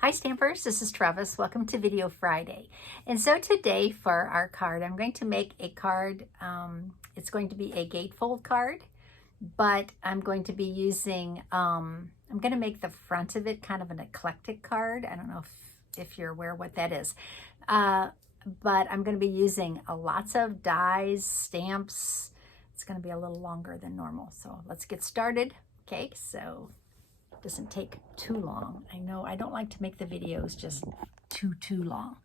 Hi Stampers, this is Trevis. Welcome to Video Friday. And so today for our card, I'm going to make a card. It's going to be a gatefold card, but I'm going to be using, I'm going to make the front of it kind of an eclectic card. I don't know if you're aware what that is. But I'm going to be using lots of dies, stamps. It's going to be a little longer than normal. So let's get started. Okay, so it doesn't take too long. I know I don't like to make the videos just too long.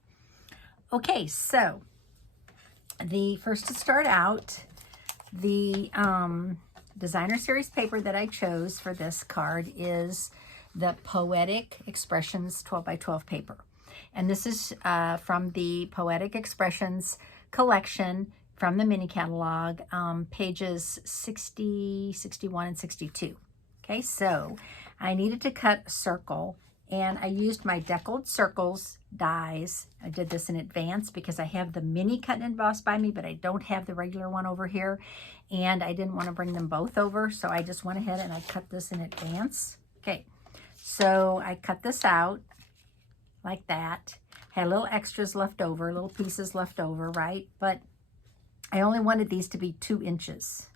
Okay, so the first to start out, the designer series paper that I chose for this card is the Poetic Expressions 12 by 12 paper. And this is from the Poetic Expressions collection from the mini catalog, pages 60, 61, and 62. Okay, so I needed to cut a circle, and I used my Deckled Circles dies. I did this in advance because I have the mini cut and embossed by me, but I don't have the regular one over here, and I didn't want to bring them both over, so I just went ahead and I cut this in advance. Okay, so I cut this out like that. Had little extras left over, little pieces left over, right? But I only wanted these to be 2 inches.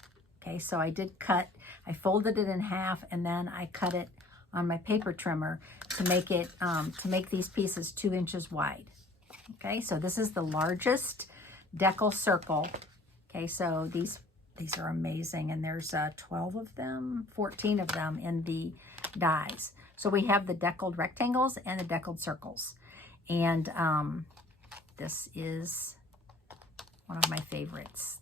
Okay, so I did cut, I folded it in half, and then I cut it on my paper trimmer to make it, to make these pieces 2 inches wide. Okay, so this is the largest Deckled Circle. Okay, so these are amazing, and there's 12 of them, 14 of them in the dies. So we have the deckled rectangles and the deckled circles. And this is one of my favorites.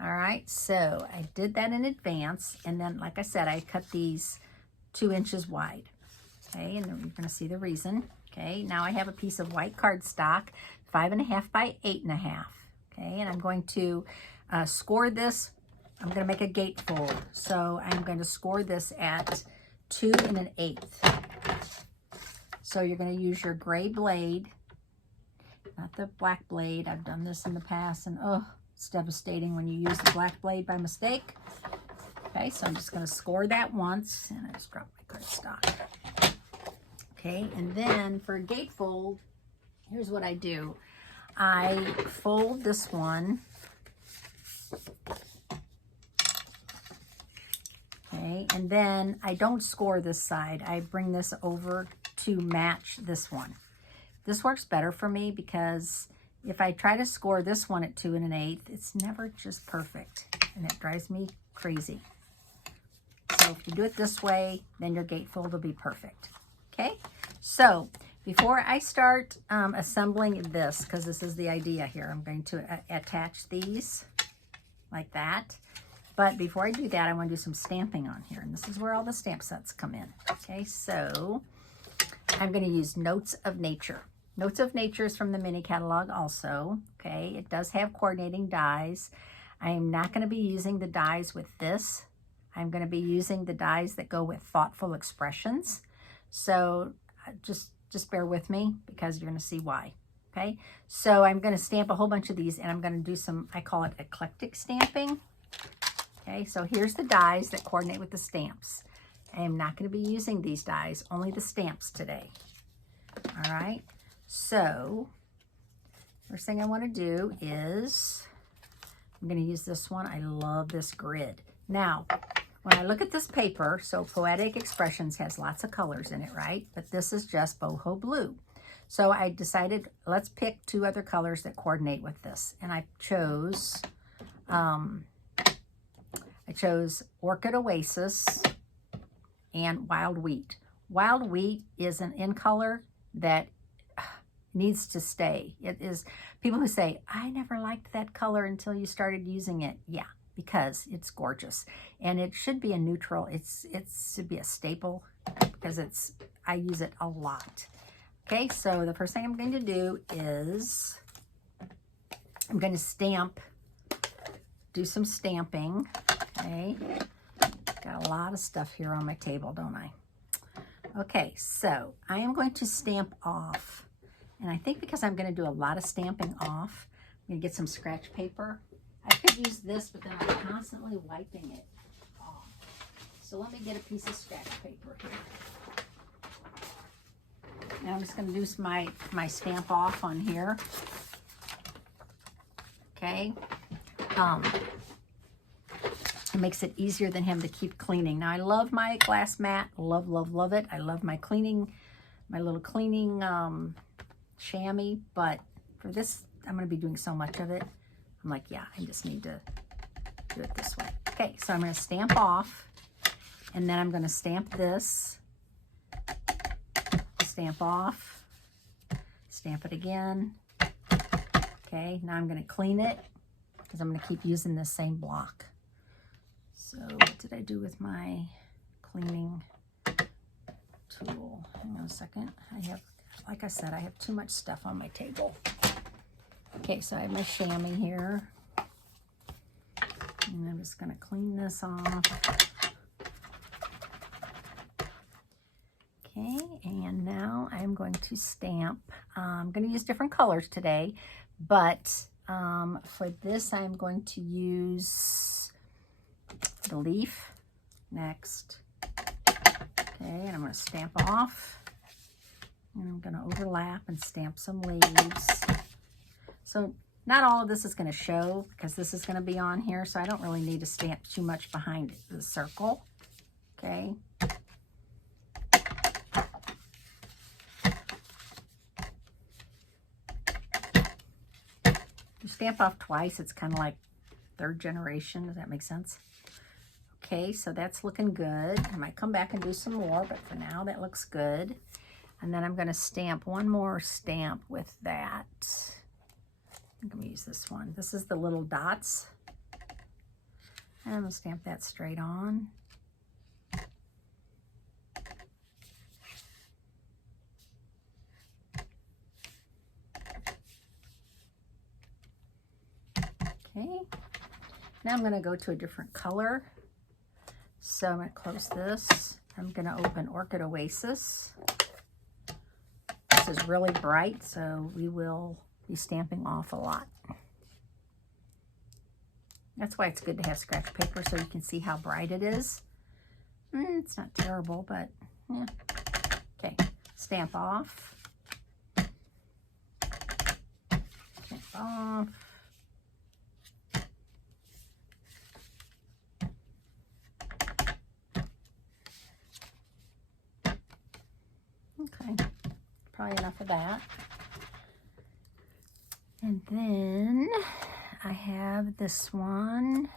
All right, so I did that in advance, and then, like I said, I cut these 2 inches wide. Okay, and then you're going to see the reason. Okay, now I have a piece of white cardstock, 5.5 by 8.5. Okay, and I'm going to score this. I'm going to make a gatefold, so I'm going to score this at 2 1/8. So you're going to use your gray blade, not the black blade. I've done this in the past, and oh, it's devastating when you use the black blade by mistake. Okay, so I'm just going to score that once, and I just dropped my cardstock. Okay, and then for a gatefold, here's what I do. I fold this one. Okay, and then I don't score this side. I bring this over to match this one. This works better for me because if I try to score this one at 2 1/8, it's never just perfect, and it drives me crazy. So if you do it this way, then your gatefold will be perfect. Okay, so before I start assembling this, because this is the idea here, I'm going to attach these like that. But before I do that, I want to do some stamping on here, and this is where all the stamp sets come in. Okay, so I'm going to use Notes of Nature. Notes of Nature is from the mini catalog also. Okay, it does have coordinating dies. I am not going to be using the dies with this. I'm going to be using the dies that go with Thoughtful Expressions. So just bear with me because you're going to see why. Okay, so I'm going to stamp a whole bunch of these, and I'm going to do some, I call it eclectic stamping. Okay, so here's the dies that coordinate with the stamps. I am not going to be using these dies, only the stamps today. All right, so first thing I want to do is I'm going to use this one. I love this grid. Now, when I look at this paper, so Poetic Expressions has lots of colors in it, right? But this is just boho blue. So I decided, let's pick 2 other colors that coordinate with this. And I chose Orchid Oasis and Wild Wheat. Wild Wheat is an in color that needs to stay. It is people who say, I never liked that color until you started using it. Yeah, because it's gorgeous. And it should be a neutral. It should be a staple because I use it a lot. Okay, so the first thing I'm going to do is I'm going to do some stamping. Okay, got a lot of stuff here on my table, don't I? Okay, so I am going to stamp off, and I think because I'm going to do a lot of stamping off, I'm going to get some scratch paper. I could use this, but then I'm constantly wiping it off. So let me get a piece of scratch paper here. Now I'm just going to do my stamp off on here. Okay. It makes it easier than him to keep cleaning. Now I love my glass mat. Love, love, love it. I love my cleaning, my little cleaning chamois. But for this, I'm going to be doing so much of it. I'm like, yeah, I just need to do it this way. Okay, so I'm going to stamp off. And then I'm going to stamp this. Stamp off. Stamp it again. Okay, now I'm going to clean it because I'm going to keep using this same block. So what did I do with my cleaning tool? Hang on a second. I have, like I said, I have too much stuff on my table. Okay, so I have my chamois here. And I'm just going to clean this off. Okay, and now I'm going to stamp. I'm going to use different colors today, but for this I'm going to use the leaf next. Okay, and I'm going to stamp off. And I'm going to overlap and stamp some leaves. So not all of this is going to show because this is going to be on here, so I don't really need to stamp too much behind the circle. Okay. You stamp off twice, it's kind of like third generation. Does that make sense? Okay, so that's looking good. I might come back and do some more, but for now that looks good. And then I'm going to stamp one more stamp with that. I'm going to use this one. This is the little dots. And I'm going to stamp that straight on. Okay, now I'm going to go to a different color. So I'm going to close this. I'm going to open Orchid Oasis. This is really bright, so we will be stamping off a lot. That's why it's good to have scratch paper so you can see how bright it is. It's not terrible, but yeah. Okay, stamp off. Stamp off. Okay, probably enough of that. And then I have this one,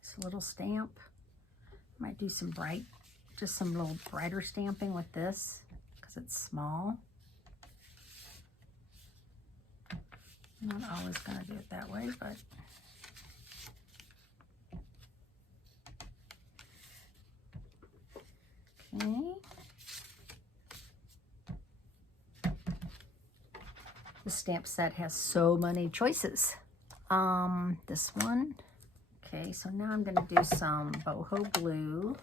this little stamp. Might do some bright, just some little brighter stamping with this because it's small. I'm not always going to do it that way, but okay. The stamp set has so many choices. This one. Okay, so now I'm going to do some boho blue.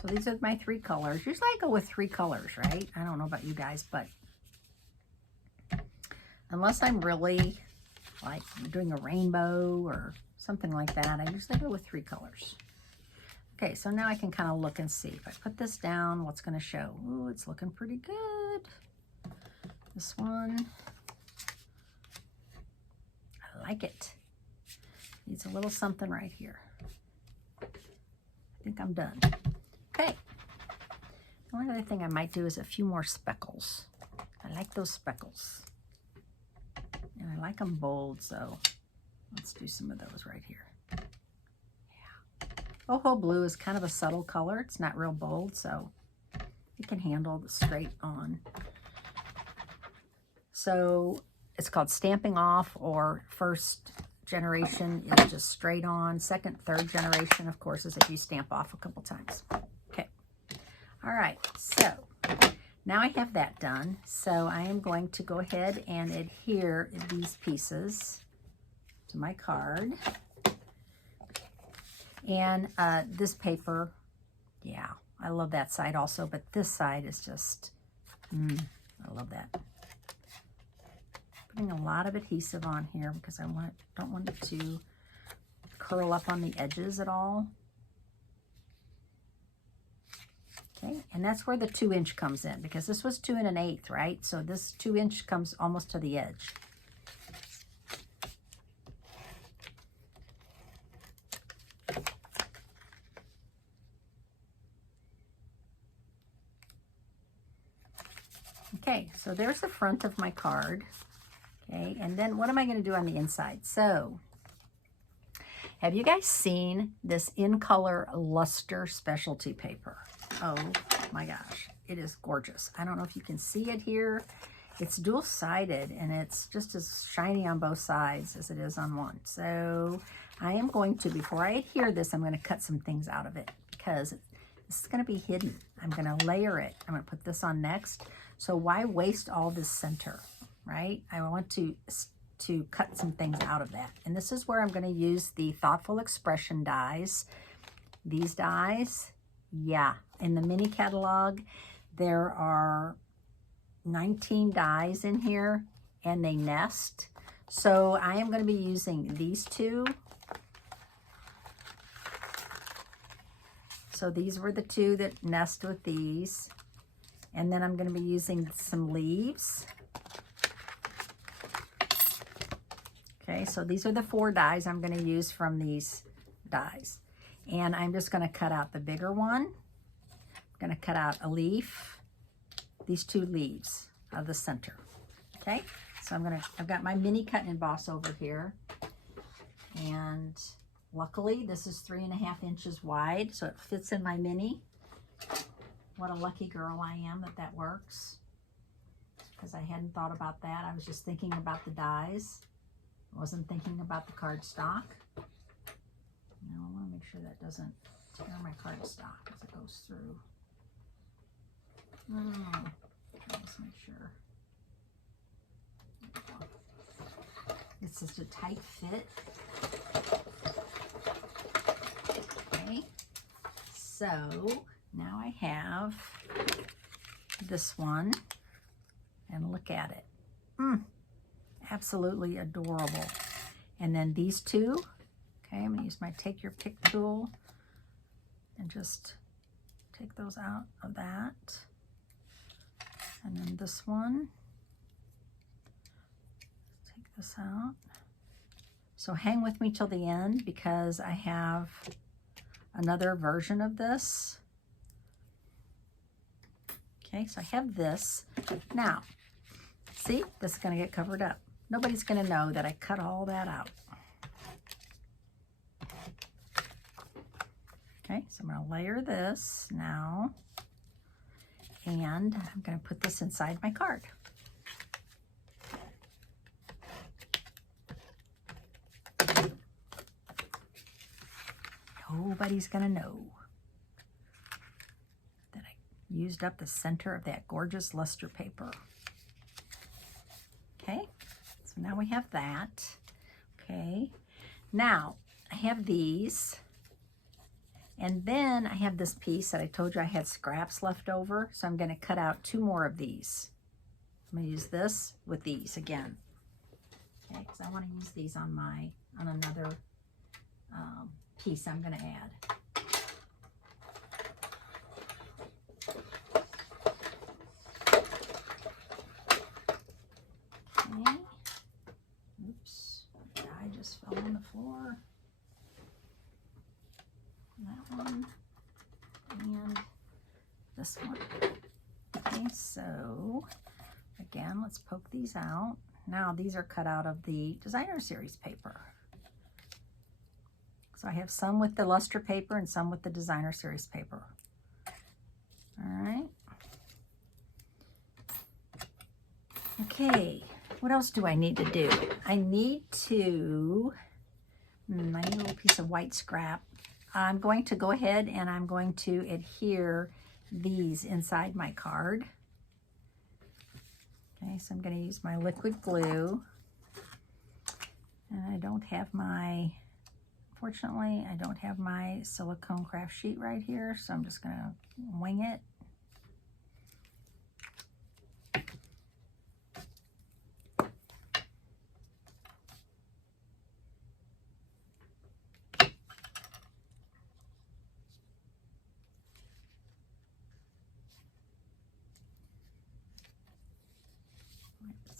So these are my 3 colors. Usually I go with 3 colors, right? I don't know about you guys, but unless I'm really like doing a rainbow or something like that, I usually go with 3 colors. Okay, so now I can kind of look and see. If I put this down, what's going to show? Ooh, it's looking pretty good. This one, I like it. Needs a little something right here. I think I'm done. Okay. The only other thing I might do is a few more speckles. I like those speckles. And I like them bold, so let's do some of those right here. Boho blue is kind of a subtle color. It's not real bold, so it can handle the straight on. So it's called stamping off, or first generation is just straight on. Second, third generation, of course, is if you stamp off a couple times. Okay. All right. So now I have that done. So I am going to go ahead and adhere these pieces to my card. And this paper, yeah, I love that side also, but this side is just, I love that. Putting a lot of adhesive on here because I don't want it to curl up on the edges at all. Okay, and that's where the 2" comes in, because this was 2 1/8, right? So this 2" comes almost to the edge. Okay, so there's the front of my card. Okay, and then what am I going to do on the inside? So, have you guys seen this In Color Luster specialty paper? Oh my gosh, it is gorgeous. I don't know if you can see it here. It's dual-sided, and it's just as shiny on both sides as it is on one. So I am going to, before I adhere this, I'm going to cut some things out of it, because this is going to be hidden. I'm going to layer it. I'm going to put this on next. So why waste all this center, right? I want to cut some things out of that. And this is where I'm going to use the Thoughtful Expression dies. These dies, yeah, in the mini catalog, there are 19 dies in here, and they nest. So I am going to be using these two. So these were the two that nest with these. And then I'm going to be using some leaves. Okay, so these are the 4 dies I'm going to use from these dies. And I'm just going to cut out the bigger one. I'm going to cut out a leaf, these 2 leaves of the center. Okay, so I've got my mini cut and emboss over here. And luckily this is 3.5 inches wide, so it fits in my mini. What a lucky girl I am that works, because I hadn't thought about that. I was just thinking about the dies. I wasn't thinking about the cardstock. Now I want to make sure that doesn't tear my cardstock as it goes through. Let's make sure. It's just a tight fit. Okay, so now I have this one, and look at it. Absolutely adorable. And then these 2. Okay, I'm going to use my Take Your Pick tool and just take those out of that. And then this one, take this out. So hang with me till the end, because I have another version of this. Okay, so I have this. Now, see, this is going to get covered up. Nobody's going to know that I cut all that out. Okay, so I'm going to layer this now. And I'm going to put this inside my card. Nobody's going to know that I used up the center of that gorgeous luster paper. Okay, so now we have that. Okay, now I have these, and then I have this piece that I told you I had scraps left over, so I'm going to cut out 2 more of these. I'm going to use this with these again. Okay, because I want to use these on another piece I'm going to add. Okay. Oops, I just fell on the floor. That one and this one. Okay, so again, let's poke these out. Now these are cut out of the Designer Series paper. So I have some with the luster paper and some with the Designer Series paper. All right. Okay, what else do I need to do? I need a little piece of white scrap. I'm going to go ahead and I'm going to adhere these inside my card. Okay, so I'm going to use my liquid glue. And I don't have my, fortunately, I don't have my silicone craft sheet right here, so I'm just going to wing it.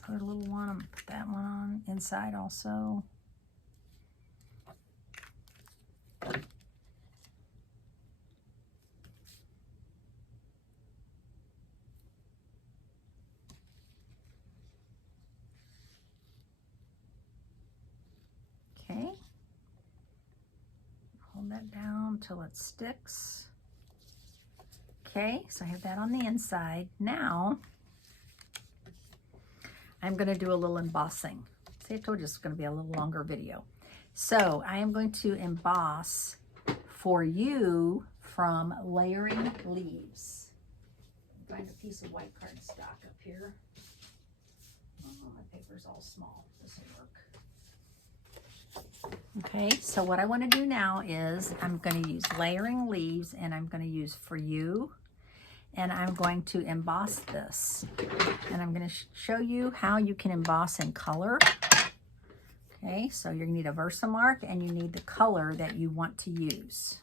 put a little one. I'm going to put that one on inside also. Okay. Hold that down till it sticks. Okay, so I have that on the inside. Now, I'm going to do a little embossing. See, I told you it's going to be a little longer video. So I am going to emboss For You from Layering Leaves. Find a piece of white cardstock up here. Oh, my paper's all small. This will work. Okay, so what I want to do now is I'm going to use Layering Leaves, and I'm going to use For You, and I'm going to emboss this. And I'm going to show you how you can emboss in color. Okay, so you're going to need a Versamark, and you need the color that you want to use.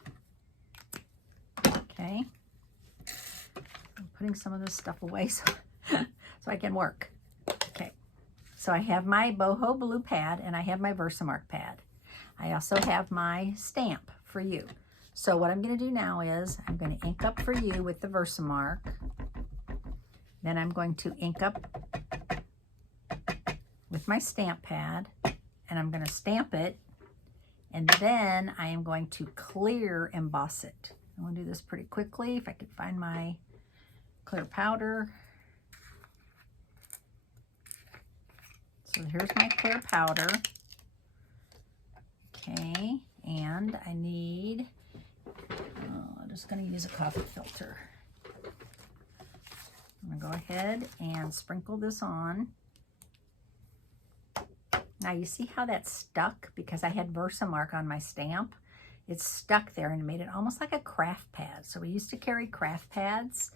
Okay, I'm putting some of this stuff away so I can work. Okay, so I have my boho blue pad, and I have my Versamark pad. I also have my stamp For You. So what I'm going to do now is I'm going to ink up For You with the Versamark. Then I'm going to ink up with my stamp pad, and I'm going to stamp it, and then I am going to clear emboss it. I'm going to do this pretty quickly if I could find my clear powder. So here's my clear powder. Okay, and I need, I'm just going to use a coffee filter. I'm going to go ahead and sprinkle this on. Now you see how that's stuck? Because I had Versamark on my stamp. It's stuck there and made it almost like a craft pad. So we used to carry craft pads.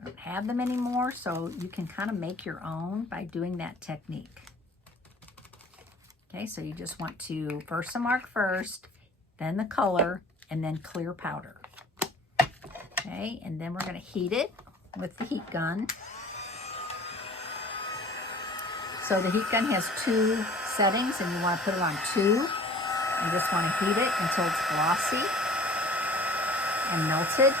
I don't have them anymore, so you can kind of make your own by doing that technique. Okay, so you just want to Versamark first, then the color, and then clear powder. Okay, and then we're going to heat it with the heat gun. So the heat gun has 2 settings, and you want to put it on 2. You just want to heat it until it's glossy and melted.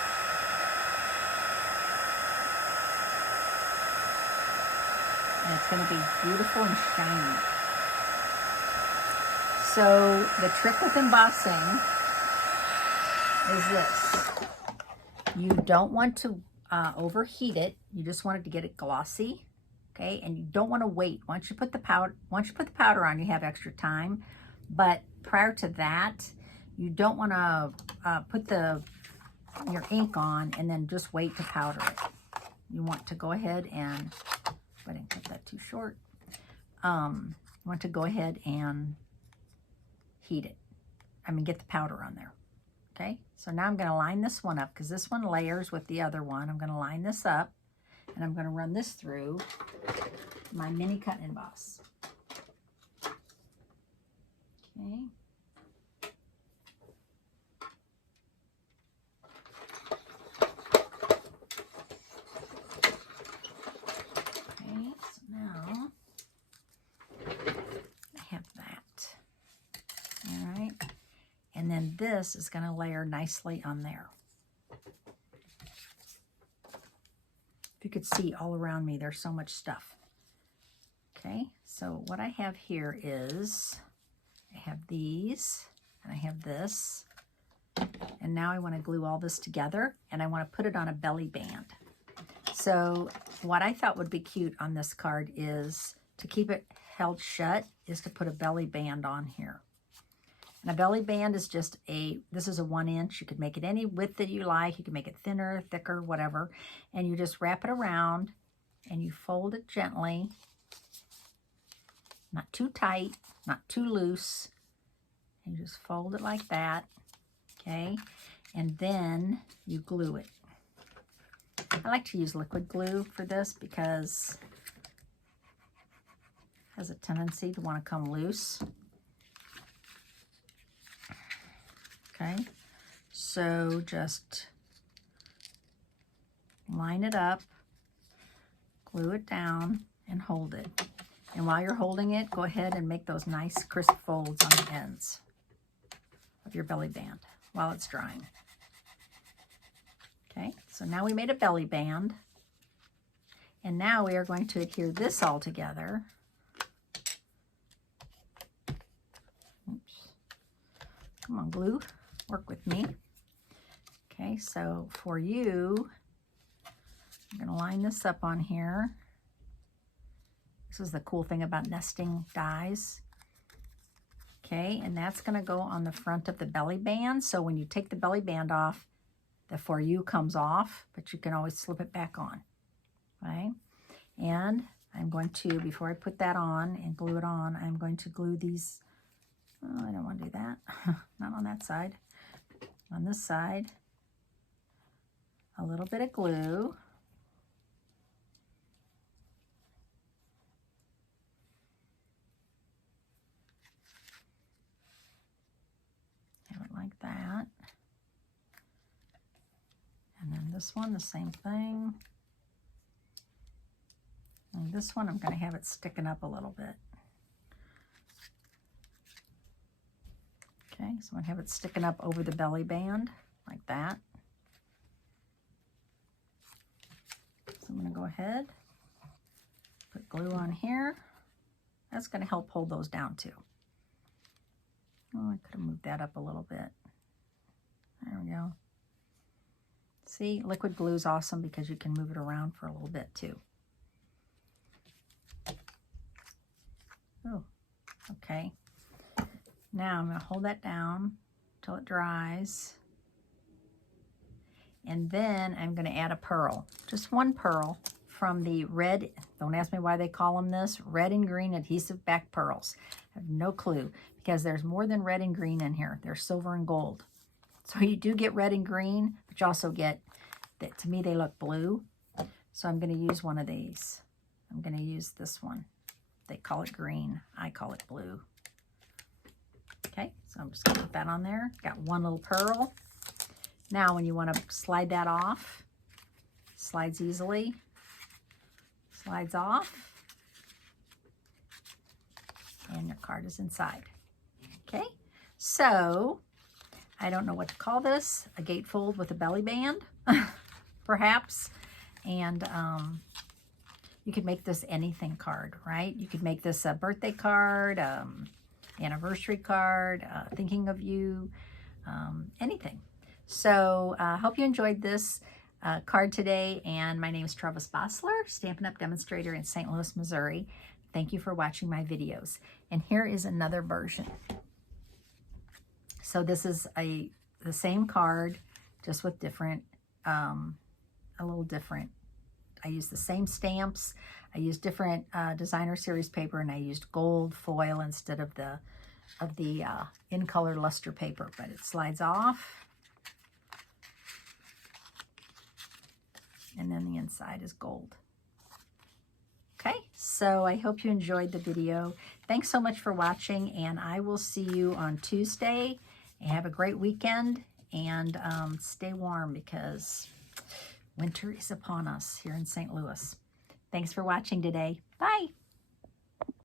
And it's going to be beautiful and shiny. So the trick with embossing is this. You don't want to overheat it. You just want it to get it glossy. Okay, and you don't want to wait. Once you put the powder on, you have extra time. But prior to that, you don't want to put your ink on and then just wait to powder it. You want to go ahead and, I didn't cut that too short. You want to go ahead and heat it. Get the powder on there. Okay, so now I'm going to line this one up because this one layers with the other one. I'm going to line this up, and I'm going to run this through my mini cut and emboss. Okay. Okay, so now I have that. All right. And then this is going to layer nicely on there. If you could see all around me, there's so much stuff. Okay, so what I have here is, I have these, and I have this, and now I want to glue all this together, and I want to put it on a belly band. So what I thought would be cute on this card is, to keep it held shut, is to put a belly band on here. And a belly band is just this is a 1 inch. You could make it any width that you like. You can make it thinner, thicker, whatever. And you just wrap it around, and you fold it gently. Not too tight, not too loose. And you just fold it like that, okay? And then you glue it. I like to use liquid glue for this because it has a tendency to want to come loose. Okay, so just line it up, glue it down, and hold it. And while you're holding it, go ahead and make those nice crisp folds on the ends of your belly band while it's drying. Okay, so now we made a belly band. And now we are going to adhere this all together. Oops. Come on, glue, work with me. Okay, so for you, I'm going to line this up on here. This is the cool thing about nesting dies. Okay, and that's going to go on the front of the belly band. So when you take the belly band off, the for you comes off, but you can always slip it back on. Right? And I'm going to, before I put that on and glue it on, I'm going to glue these. Oh, I don't want to do that. Not on that side. On this side, a little bit of glue. Have it like that. And then this one, the same thing. And this one, I'm going to have it sticking up a little bit. Okay, so I'm going to have it sticking up over the belly band, like that. So I'm going to go ahead, put glue on here. That's going to help hold those down too. Oh, I could have moved that up a little bit. There we go. See, liquid glue is awesome because you can move it around for a little bit too. Oh, okay. Now I'm going to hold that down till it dries. And then I'm going to add a pearl, just one pearl from the red, don't ask me why they call them this, red and green adhesive back pearls. I have no clue because there's more than red and green in here. There's silver and gold. So you do get red and green, but you also get, that. To me they look blue. So I'm going to use one of these. I'm going to use this one. They call it green. I call it blue. Okay, so I'm just going to put that on there. Got one little pearl. Now when you want to slide that off, slides easily, slides off, and your card is inside. Okay, so I don't know what to call this, a gatefold with a belly band, perhaps, and you could make this anything card, right? You could make this a birthday card, anniversary card, thinking of you, anything. So I hope you enjoyed this card today, and my name is Trevis Bossler, Stampin' Up! Demonstrator in St. Louis, Missouri. Thank you for watching my videos. And here is another version. So this is the same card, just with different, a little different. I used the same stamps. I used different designer series paper, and I used gold foil instead of the in color luster paper. But it slides off, and then the inside is gold. Okay, so I hope you enjoyed the video. Thanks so much for watching, and I will see you on Tuesday. Have a great weekend, and stay warm because winter is upon us here in St. Louis. Thanks for watching today. Bye.